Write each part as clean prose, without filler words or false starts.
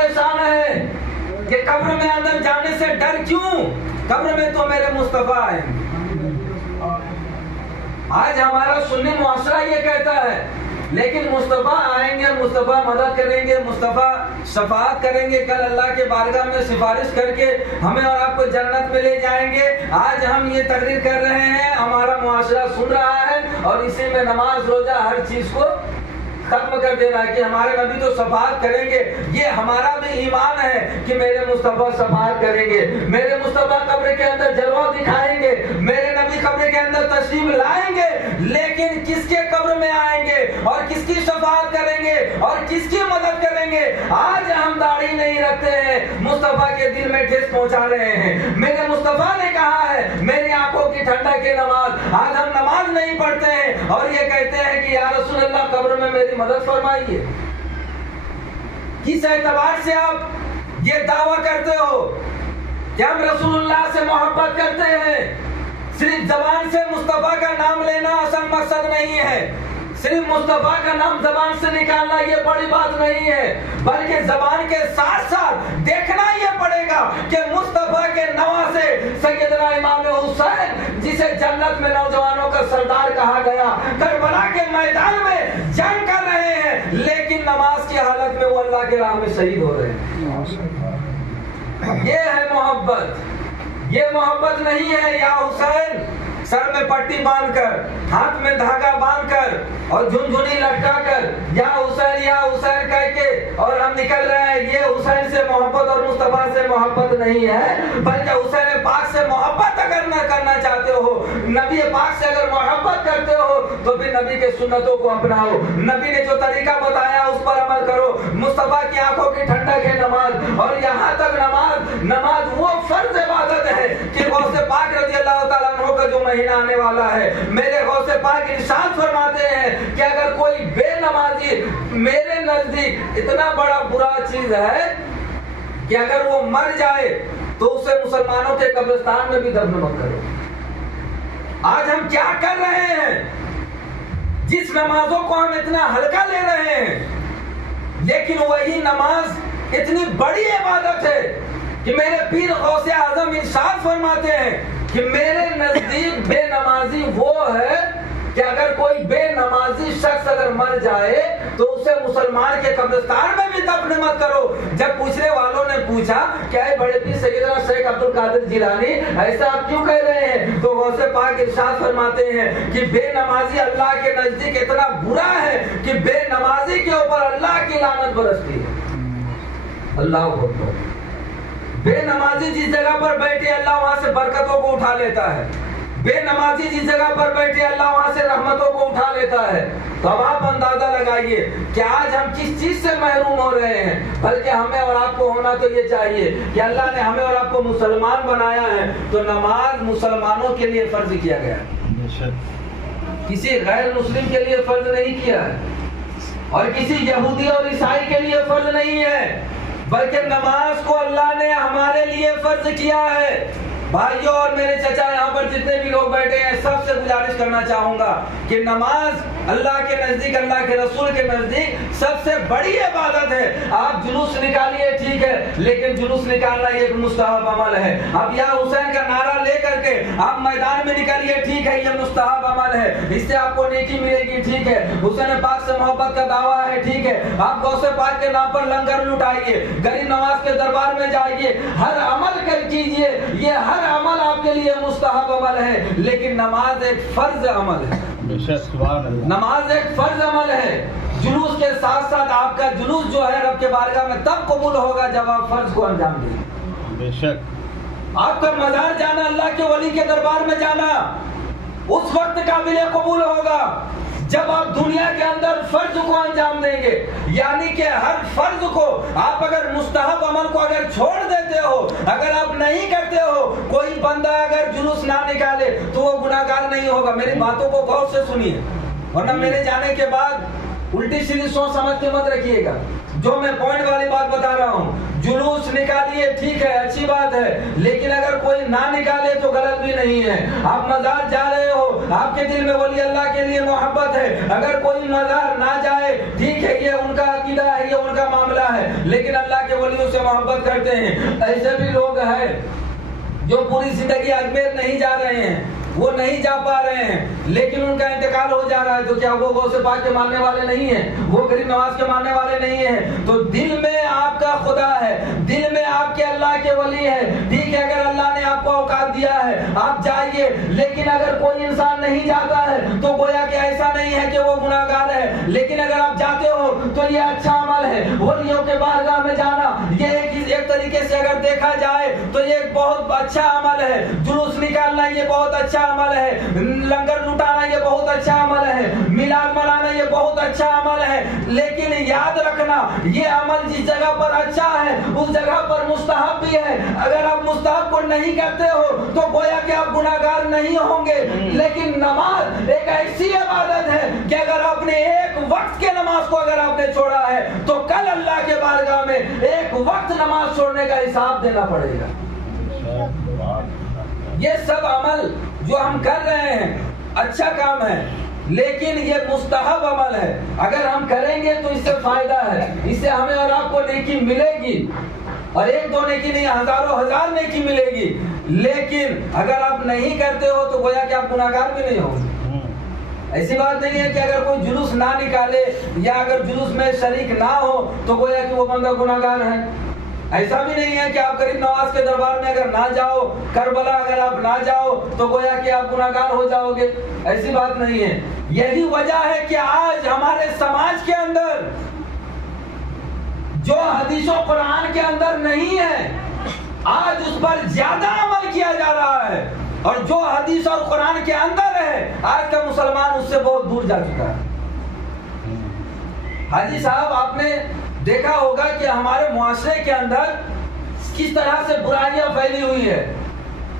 परेशान है कि कब्र में अंदर जाने से डर क्यों, कब्र में तो मेरे मुस्तफा आएंगे। आज हमारा सुन्नी मुआशरा ये कहता है, लेकिन मुस्तफा आएंगे, मुस्तफा मदद करेंगे, मुस्तफा शफाअत करेंगे, कल अल्लाह के बारगाह में सिफारिश करके हमें और आपको जन्नत में ले जाएंगे। आज हम ये तकरीर कर रहे हैं, हमारा मुआशरा सुन रहा है और इसी में नमाज रोजा हर चीज को खत्म कर देना है कि हमारे नबी तो शफाअत करेंगे। ये हमारा भी ईमान है कि मेरे मुस्तफा शफाअत करेंगे, मेरे मुस्तफा कब्र के अंदर जलवा दिखाएंगे, मेरे नबी कब्र के अंदर तशरीफ लाएंगे। लेकिन किसके कब्र में आएंगे और किसकी शफाअत करेंगे और किसकी मदद करेंगे? आज हम दाढ़ी नहीं रखते हैं, मुस्तफा के दिल में ठेस पहुंचा रहे हैं। मेरे मुस्तफा ने कहा है मेरी आंखों की ठंडक की नमाज, आज हम नमाज नहीं पढ़ते हैं और ये कहते हैं कि या रसूल अल्लाह कब्र में मेरी मदद फरमाइए। किस एतबार से आप ये दावा करते हो कि हम रसूलुल्लाह से मोहब्बत करते हैं? सिर्फ जबान से मुस्तफा का नाम लेना असल मकसद नहीं है, सिर्फ मुस्तफा का नाम जबान से निकालना ये बड़ी बात नहीं है, बल्कि जबान के साथ साथ देखना ये पड़ेगा कि मुस्तफा के नवासे सैयदना इमाम हुसैन, जिसे जन्नत में नौजवानों का सरदार कहा गया, करबला के मैदान में जंग कर रहे हैं, लेकिन नमाज की हालत में वो अल्लाह के राह में शहीद हो रहे हैं। ये है मोहब्बत, ये मोहब्बत नहीं है या हुसैन सर में पट्टी बांधकर, हाथ में धागा बांधकर और झुनझुनी लटकाकर या हुसैन कह के और हम निकल रहे हैं। ये हुसैन से मोहब्बत और मुस्तफा से मोहब्बत नहीं है, बल्कि हुसैन पाक से मोहब्बत अगर न करना चाहते हो, नबी पाक से अगर मोहब्बत करते हो तो फिर नबी के सुन्नतों को अपनाओ, नबी ने जो तरीका बताया उस पर अमल करो। मुस्तफा की आंखों की ठंडक है नमाज, और यहाँ तक नमाज वो फर्ज इबादत है कि गौसे पाक रज़ी अल्लाह ताला अन्हु का जो महीना आने वाला है, मेरे गौसे पाक इरशाद फरमाते हैं कि अगर कोई बेनमाजी, मेरे नजदीक इतना बड़ा बुरा चीज है कि अगर वो मर जाए तो उसे मुसलमानों के कब्रिस्तान में भी दफन मत करो। आज हम क्या कर रहे हैं? जिस नमाजों को हम इतना हल्का ले रहे हैं, लेकिन वही नमाज इतनी बड़ी इबादत है कि मेरे पीर गौसे आजम इरशाद फरमाते हैं कि मेरे नजदीक बेनमाजी वो है कि अगर कोई बेनमाजी शख्स अगर मर जाए तो उसे मुसलमान के कब्रिस्तान में भी दफन मत करो। जब पूछने वालों ने पूछा क्या है बड़े पीर सैयदना शेख अब्दुल कादिर जिलानी, ऐसा आप क्यों कह रहे हैं? तो गौसे पाक इरशाद फरमाते हैं कि बेनमाजी अल्लाह के नजदीक इतना बुरा है कि बेनमाजी के ऊपर अल्लाह की लानत बरसती है। अल्लाह को बेनमाजी जिस जगह पर बैठे अल्लाह वहां से बरकतों को उठा लेता है, बेनमाजी जिस जगह पर बैठे अल्लाह वहां से रहमतों को उठा लेता है। तो अब आप अंदाजा लगाइए कि आज हम किस चीज से महरूम हो रहे हैं। बल्कि हमें और आपको होना तो ये चाहिए कि अल्लाह ने हमें और आपको मुसलमान बनाया है तो नमाज मुसलमानों के लिए फर्ज किया गया है, किसी गैर मुस्लिम के लिए फर्ज नहीं किया है और किसी यहूदी और ईसाई के लिए फर्ज नहीं है, बल्कि नमाज को अल्लाह ने हमारे लिए फर्ज किया है। भाइयों और मेरे चचा यहाँ पर जितने भी लोग बैठे हैं, सबसे गुजारिश करना चाहूंगा कि नमाज अल्लाह के नजदीक, अल्लाह के रसूल के नजदीक सबसे बड़ी इबादत है। आप जुलूस निकालिए ठीक है, लेकिन जुलूस निकालना एक मुस्तहब अमल है। अब या हुसैन का नारा लेकर के आप मैदान में निकलिए ठीक है, ये मुस्तहब अमल है, इससे आपको नेकी मिलेगी ठीक है, हुसैन पाक से मोहब्बत का दावा है ठीक है। आप गौसे पाक के नाम पर लंगर लुटाइए, गरीब नवाज के दरबार में जाइए, हर अमल कर कीजिए, ये हर अमल आपके लिए मुस्तहब अमल है, लेकिन नमाज एक फर्ज अमल है। नमाज एक फर्ज अमल है। जुलूस के साथ साथ आपका जुलूस जो है रब के बारगाह में तब कबूल होगा जब आप फर्ज को अंजाम देंगे। बेशक आपका मजार जाना, अल्लाह के वली के दरबार में जाना उस वक्त काबिल कबूल होगा जब आप दुनिया के अंदर फर्ज को अंजाम देंगे। यानी कि हर फर्ज को आप अगर मुस्तहब अमल को अगर छोड़ देते हो, अगर आप नहीं करते हो, कोई बंदा अगर जुलूस ना निकाले तो वो गुनाहगार नहीं होगा। मेरी बातों को गौर से सुनिए, वरना मेरे जाने के बाद उल्टी सीधी सोच समझ के मत रखिएगा। जो मैं पॉइंट वाली बात बता रहा हूँ, जुलूस निकालिए ठीक है, अच्छी बात है, लेकिन अगर कोई ना निकाले तो गलत भी नहीं है। आप मजार जा रहे हो, आपके दिल में वली अल्लाह के लिए मोहब्बत है, अगर कोई मजार ना जाए ठीक है, ये उनका अकीदा है, ये उनका मामला है, लेकिन अल्लाह के वली से मोहब्बत करते हैं। ऐसे भी लोग हैं जो पूरी जिंदगी अजमेर नहीं जा रहे हैं, वो नहीं जा पा रहे हैं, लेकिन उनका इंतकाल हो जा रहा है। तो क्या वो गौ से पाक के मानने वाले नहीं है? वो गरीब नवाज के मानने वाले नहीं है? तो दिल में आपका खुदा है, दिल में आपके अल्लाह के वली है। ठीक है, अगर अल्लाह ने आपको औकात दिया है आप जाइए, लेकिन अगर कोई इंसान नहीं जाता है तो गोया कि ऐसा नहीं है कि वो गुनाहगार है। लेकिन अगर आप जाते हो तो ये अच्छा अमल है। वलियों के बारगाह में जाना ये एक तरीके से अगर देखा जाए तो ये एक बहुत अच्छा अमल है। जुलूस निकालना ये बहुत अच्छा अमल है, लंगर लुटाना ये बहुत अच्छा अमल है, मिलाद मनाना ये बहुत अच्छा अमल है। लेकिन याद रखना, ये अमल जिस जगह पर अच्छा है उस जगह पर मुस्तहब भी है। अगर आप मुस्तहब को नहीं करते हो तो गोया कि आप गुनाहगार नहीं होंगे। लेकिन नमाज एक ऐसी इबादत है कि अगर आपने एक वक्त के नमाज को अगर आपने छोड़ा है तो कल अल्लाह के बारगाह में एक वक्त नमाज छोड़ने का हिसाब देना पड़ेगा। ये सब अमल जो हम कर रहे हैं अच्छा काम है, लेकिन ये मुस्तहब अमल है। अगर हम करेंगे तो इससे फायदा है, इससे हमें और आपको नेकी मिलेगी, और एक दो नेकी नहीं हजारों हजार नेकी मिलेगी। लेकिन अगर आप नहीं करते हो तो गोया कि आप गुनाहगार भी नहीं होंगे। ऐसी बात नहीं है कि अगर कोई जुलूस ना निकाले या अगर जुलूस में शरीक ना हो तो गोया कि वो बंदा गुनाहगार है। ऐसा भी नहीं है कि आप गरीब नवाज के दरबार में अगर ना जाओ, करबला अगर आप ना जाओ तो गोया कि आप गुनाहगार हो जाओगे। ऐसी बात नहीं है। यही वजह है कि आज हमारे समाज के अंदर जो हदीसों कुरान के अंदर नहीं है, आज उस पर ज्यादा अमल किया जा रहा है, और जो हदीस और कुरान के अंदर है आज का मुसलमान उससे बहुत दूर जा चुका है। हाजी साहब, आपने देखा होगा कि हमारे मुआशरे के अंदर किस तरह से बुराइयां फैली हुई है।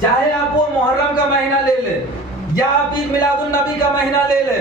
चाहे आप वो मुहर्रम का महीना ले ले, या आप ईद मिलादुन नबी का महीना ले ले,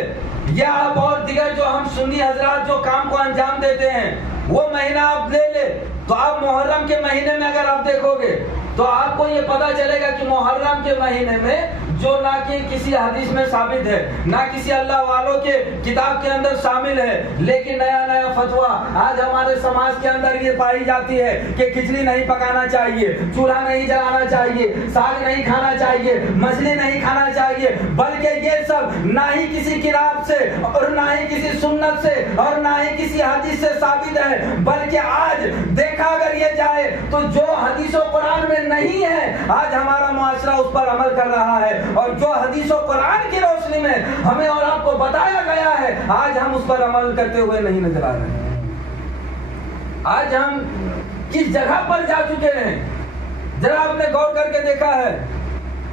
या आप और दिगर जो हम सुन्नी हजरात जो काम को अंजाम देते हैं वो महीना आप ले ले, तो आप मुहर्रम के महीने में अगर आप देखोगे तो आपको ये पता चलेगा कि मुहर्रम के महीने में जो ना कि किसी हदीस में साबित है, ना किसी अल्लाह वालों के किताब के अंदर शामिल है, लेकिन नया नया फतवा आज हमारे समाज के अंदर ये पाई जाती है कि खिचड़ी नहीं पकाना चाहिए, चूल्हा नहीं जलाना चाहिए, साग नहीं खाना चाहिए, मछली नहीं खाना चाहिए। बल्कि ये सब ना ही किसी किताब से और ना ही किसी सुन्नत से और ना ही किसी हदीस से साबित है। बल्कि आज देखा अगर ये जाए तो जो हदीसों कुरान में नहीं है आज हमारा मुआशरा उस पर अमल कर रहा है, और जो हदीसों कुरान की रोशनी में हमें और आपको बताया गया है आज हम उस पर अमल करते हुए नहीं नजर आ रहे हैं। आज हम किस जगह पर जा चुके हैं, जरा आपने गौर करके देखा है।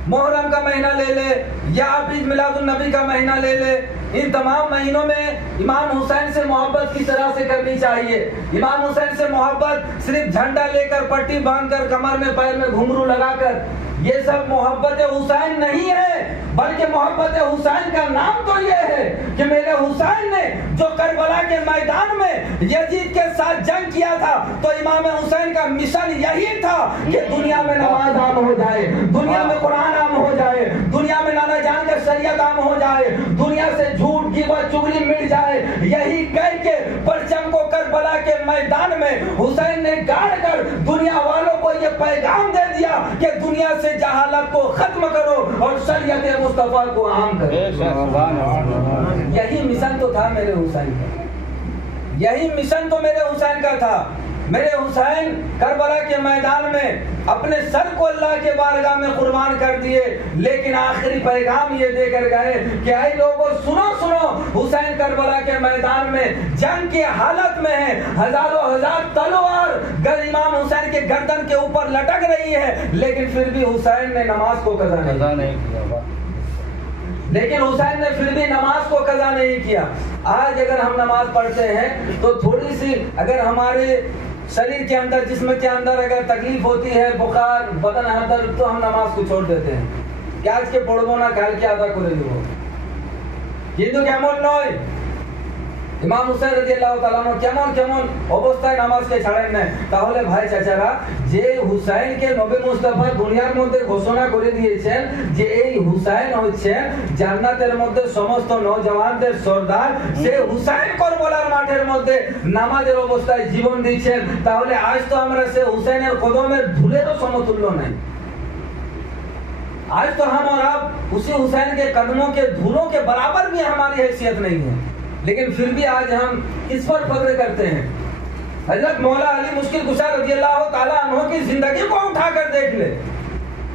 मुहर्रम का महीना ले ले या आप ईद मिलादुन नबी का महीना ले ले, इन तमाम महीनों में इमाम हुसैन से मोहब्बत किस तरह से करनी चाहिए। इमाम हुसैन से मोहब्बत सिर्फ झंडा लेकर, पट्टी बांधकर, कमर में पैर में घुंघरू लगाकर, ये सब मोहब्बत हुसैन नहीं है। बल्कि मोहब्बत हुसैन का नाम तो ये है कि मेरे हुसैन ने जो करबला के मैदान में यजीद के साथ जंग किया था, तो इमाम हुसैन का मिशन यही था कि दुनिया में नमाज आम हो जाए, दुनिया में कुरान आम हो जाए, दुनिया में नाना जान का शरीयत आम हो जाए, दुनिया से झूठ गिबत चुगली मिट जाए। यही कह के परचम को करबला के मैदान में हुसैन ने गाड़ कर दुनिया वालों को ये पैगाम दे दिया कि दुनिया से जहालत को खत्म करो और शरीयत मुस्तफा को आम करो। यही मिशन तो था मेरे हुसैन का, यही मिशन तो मेरे हुसैन का था। मेरे हुसैन करबला के मैदान में अपने सर को अल्लाह के बारगाह में कुर्बान कर दिए, लेकिन आखिरी पैगाम ये देकर गए कि ऐ लोगों सुनो सुनो, हुसैन करबला के मैदान में जंग की हालत में है, हजारों हजार तलवार इमाम हुसैन के गर्दन के ऊपर लटक रही है, लेकिन फिर भी हुसैन ने नमाज को कज़ा नहीं किया। लेकिन हुसैन ने फिर भी नमाज को कज़ा नहीं किया। आज अगर हम नमाज पढ़ते हैं तो थोड़ी सी अगर हमारे शरीर के अंदर, जिस्म के अंदर अगर तकलीफ होती है, बुखार, बदन है दर्द, तो हम नमाज को छोड़ देते हैं। क्या आज के पढ़बो ना काल के आदा करे लो, কিন্তু কেমন নয় ইমাম হুসাইন রাদিয়াল্লাহু তাআলা কেমন কেমন অবস্থায় নামাজকে ছাড়েন না। তাহলে ভাই চাচারা, যে হুসাইনকে নবী মুস্তাফা দুনিয়ার মধ্যে ঘোষণা করে দিয়েছেন যে এই হুসাইন হচ্ছেন জান্নাতের মধ্যে সমস্ত নওজওয়ানদের সর্দার, সে হুসাইন করবলার মাঠের মধ্যে নামাজের অবস্থায় জীবন দিচ্ছেন, তাহলে আজ তো আমরা সে হুসাইনের কদমের ধুলেরও সমতুল্য নাই। आज तो हम और आप उसी हुसैन के कदमों के धूलों के बराबर भी हमारी हैसियत नहीं है, लेकिन फिर भी आज हम किस पर फख्र करते हैं। हजरत मौला अली मुश्किल कुशा रज़ियल्लाहु ताला अन्हु की जिंदगी को उठाकर देख ले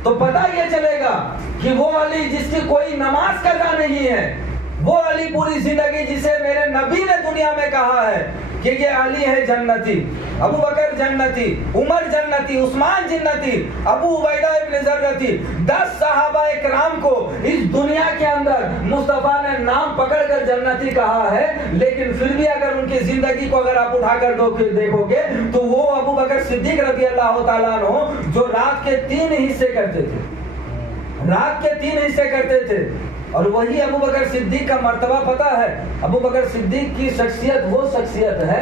तो पता ये चलेगा कि वो अली जिसकी कोई नमाज कज़ा नहीं है, वो अली पूरी जिंदगी जिसे मेरे नबी ने दुनिया में कहा है कि ये अली है जन्नती, अबू बकर जन्नती, उमर जन्नती, उस्मान जन्नती, अबू उबैदा इब्न जर्रती, 10 सहाबा इकराम को इस दुनिया के अंदर मुस्तफा ने नाम पकड़कर जन्नती कहा है, लेकिन फिर भी अगर उनकी जिंदगी को अगर आप उठाकर देखोगे तो वो अबू बकर सिद्दीक रज़ियल्लाहु ताला अन्हु जो रात के 3 हिस्से करते थे, रात के 3 हिस्से करते थे, और वही अबू बकर सिद्दीक का मर्तबा पता है। अबू बकर सिद्दीक की शख्सियत वो शख्सियत है